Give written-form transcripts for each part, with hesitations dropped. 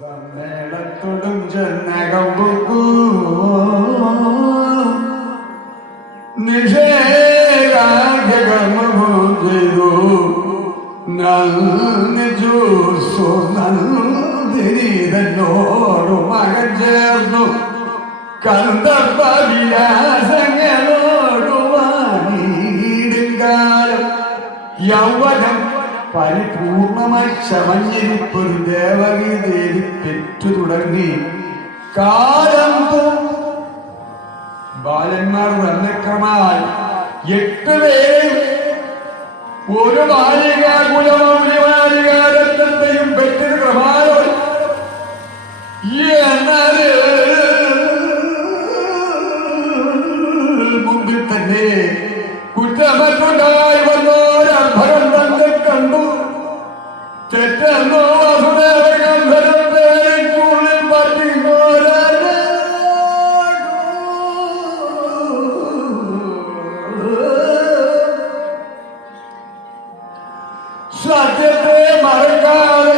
സമ്മേളത്തോടും ജനകമ്പു നിഷേധാകർമ്മവും ചെയ്തു നൂസു നന്ദിനോടു മകൻ ചേർന്നു കന്ദർപ്പവിലാസങ്ങളോടു വാണിടുങ്കാലം യൗവനം പരിപൂർണമായി ചമഞ്ഞിരിപ്പൊരു ദേവകി ദേവി പെറ്റു തുടങ്ങി. കാലം ബാലന്മാർ വന്നക്രമായി 8 പേരും ഒരു ബാലികാകുലമൗലികാലികാരത്തെയും പെറ്റത് ക്രമാലം. എന്നാല് മുമ്പിൽ തന്നെ കുറ്റമറ്റുണ്ടായി വന്നോരഭരം തന്നെ കണ്ടു. തെറ്റെന്നോ വസുദേവഗന്ധരത്തേക്കുള്ളിൽ പറ്റിനോരാണ് സത്യത്തെ മറക്കാതെ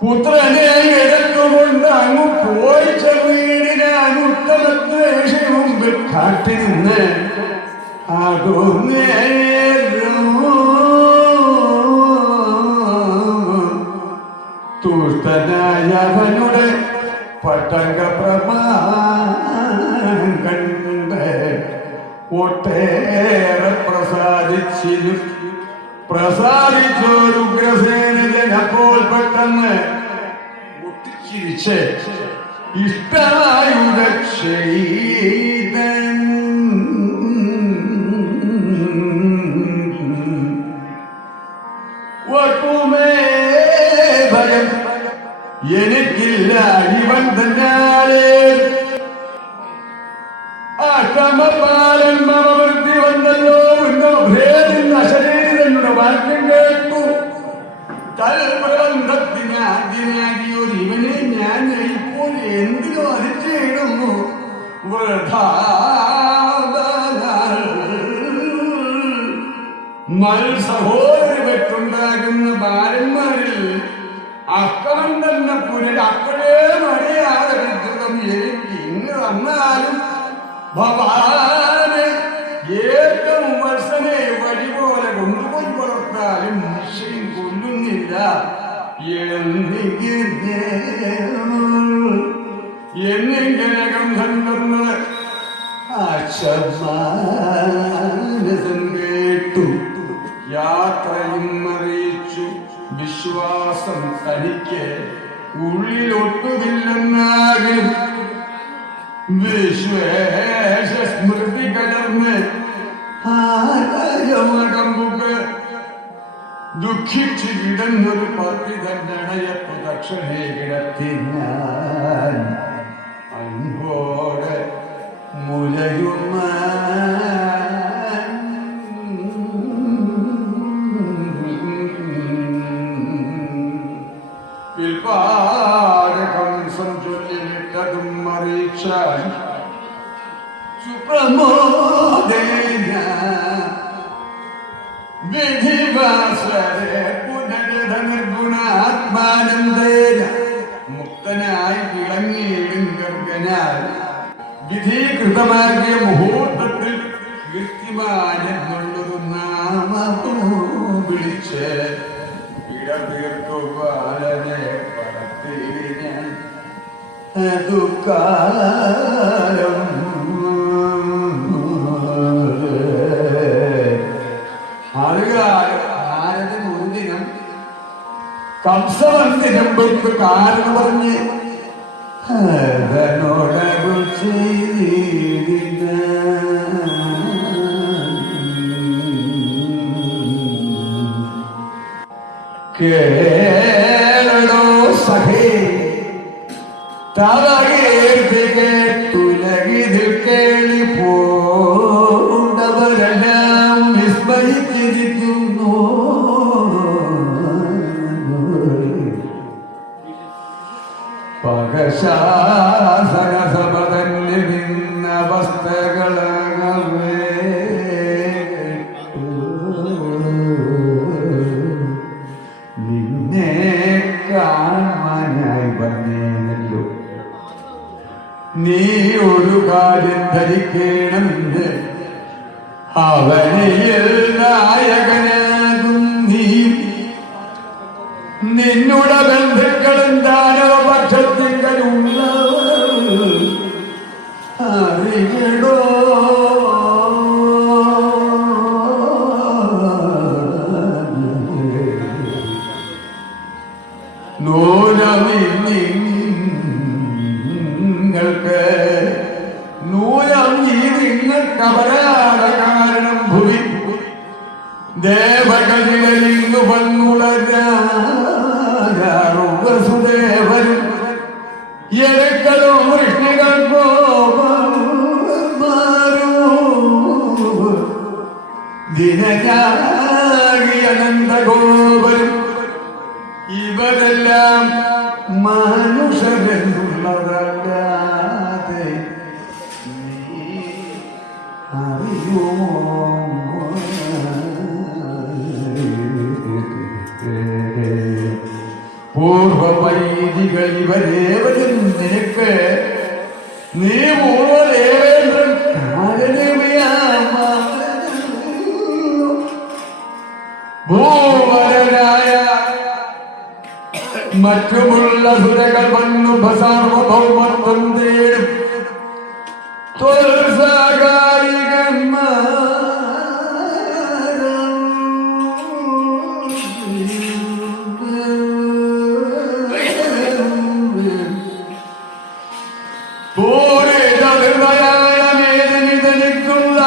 പുത്രനെ എടുത്തുകൊണ്ട് അങ്ങ് പോയി ചെന്നീടിനാൻ ഉത്തമദ്വേഷവും കാട്ടി നിന്ന് തുഷ്ടനായ അവനുടെ പട്ടങ്ക പ്രമാണം കണ്ട് ഒട്ടേറെ പ്രസാദിച്ചോരുഗ്രസേനൻ അപ്പോൾ പെട്ടെന്ന് ഒട്ടിച്ചിരിച്ച് ഇഷ്ടമായുടെ ചെയ്തൻ ഒട്ടുമേ ഭയം എനിക്കില്ല ഇവൻ തന്നാലേ അഷ്ടമപാലൻ മമവൃത്തി വന്നല്ലോ എന്നോ ഭേദിന്ന ശരീരങ്ങളുടെ വാക്യം കേട്ടു. തൽപ്രബന്ധത്തിനാദ്യനാകിയൊരു ഇവനെ ഞാൻ ഇപ്പോൾ എന്തിനോ അറിഞ്ഞിടുന്നു. സഹോദരി പെട്ടുണ്ടാകുന്ന ബാലന്മാരിൽ അക്കം തന്നെ അപ്പോഴേ മറിയാതെ വിദ്യുതം എനിക്ക് ഇന്ന് വന്നാലും ഭവാനെ ഏറ്റവും വർഷനെ വഴി പോലെ കൊണ്ടുപോയി വളർത്താലും മനുഷ്യൻ കൊല്ലുന്നില്ല. എന്നിങ്ങനെ ഗന്ധം തന്നത് ആശമാനസം കേട്ടു. യാത്രയും അറിയിച്ചു. വിശ്വാസം തനിക്ക് ഉള്ളിലൊട്ടുമില്ലെന്നാകും വിശ്വേഷ സ്മൃതി കലർന്ന് ആകാശമകമ്പുക്ക് ദുഃഖിച്ച് കിടന്നൊരു പത്തി തന്നണയപ്പു ദക്ഷനെ കിടത്തി ഞാൻ അൻപോടെ മുലയുമ പിൽപ്പാരകം ചൊല്ലിട്ടതും അറിയിച്ചാൽ സുപ്രമോദേന വിധിവാസരെ പുനരുദ്ധനിർഗുണാത്മാനന്ദേന മുക്തനായി വിളങ്ങിയിടും ഗർഗനാൽ വിധീകൃതമാകിയ മുഹൂർത്തത്തിൽ കീർത്തിമാനെന്നുള്ളൊരു നാമവും വിളിച്ച് ഇടതീർത്തു ബാലനെ പടത്തിരിഞ്ഞാൻ അതു കാലം. ഭാരതൻ ഒരു ദിനം കംസവന്തിനം പൊരുത്ത് കാരണം പറഞ്ഞ് അതനോടു ചെയ്തിരുന്ന കേളോ സഖേ തവകീർത്തി കേട്ടുലകിത് കേളി പോണ്ടവരെല്ലാം വിസ്മയിച്ചിരിക്കുന്നു. പകശാസന സപതന്യ നിന്ന അവസ്ഥകളെ നിന്നെ കാണാനായി നീ ഒരു കാര്യം ധരിക്കണമെന്ന് അവനിൽ നായകനാകും നീ നിന്നുടെ ബന്ധുക്കളും ദാനവപക്ഷത്തിങ്കലുള്ളവർ അറിയടോ നിങ്ങൾക്ക് അപരാധ കാരണം ഭൂമി ദേവകളിലിങ്ങു വന്നുളരാറുവസുദേവരും എരക്കളോ വൃഷ്ണികൾക്കോ ദിനജാഗി അനന്തഗോപരും ഇവരെല്ലാം മനുഷ്യരെന്നുള്ളതല്ലാതെ നീ അറിയുമോ? പൂർവവൈദികൾ ഇവരേവരും നിനക്ക് നീ പൂർവദേവേന്ദ്രൻ ഭൂവരനായ മറ്റുമുള്ള സുരകൾ വന്നു സാർവഭൗമത്വം തേടും മേദിനിക്കുള്ള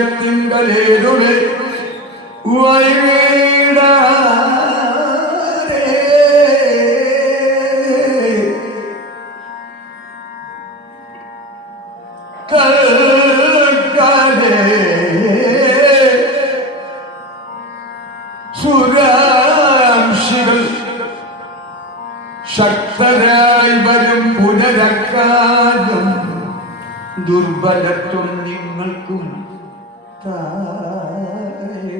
യാദവാന്വയത്തിങ്കലേതുമേ വൈകീട സുരാംശികൾ ശക്തരായി വരും പുനരക്കാലം ദുർബലത്വം നിങ്ങൾക്കും താഴെ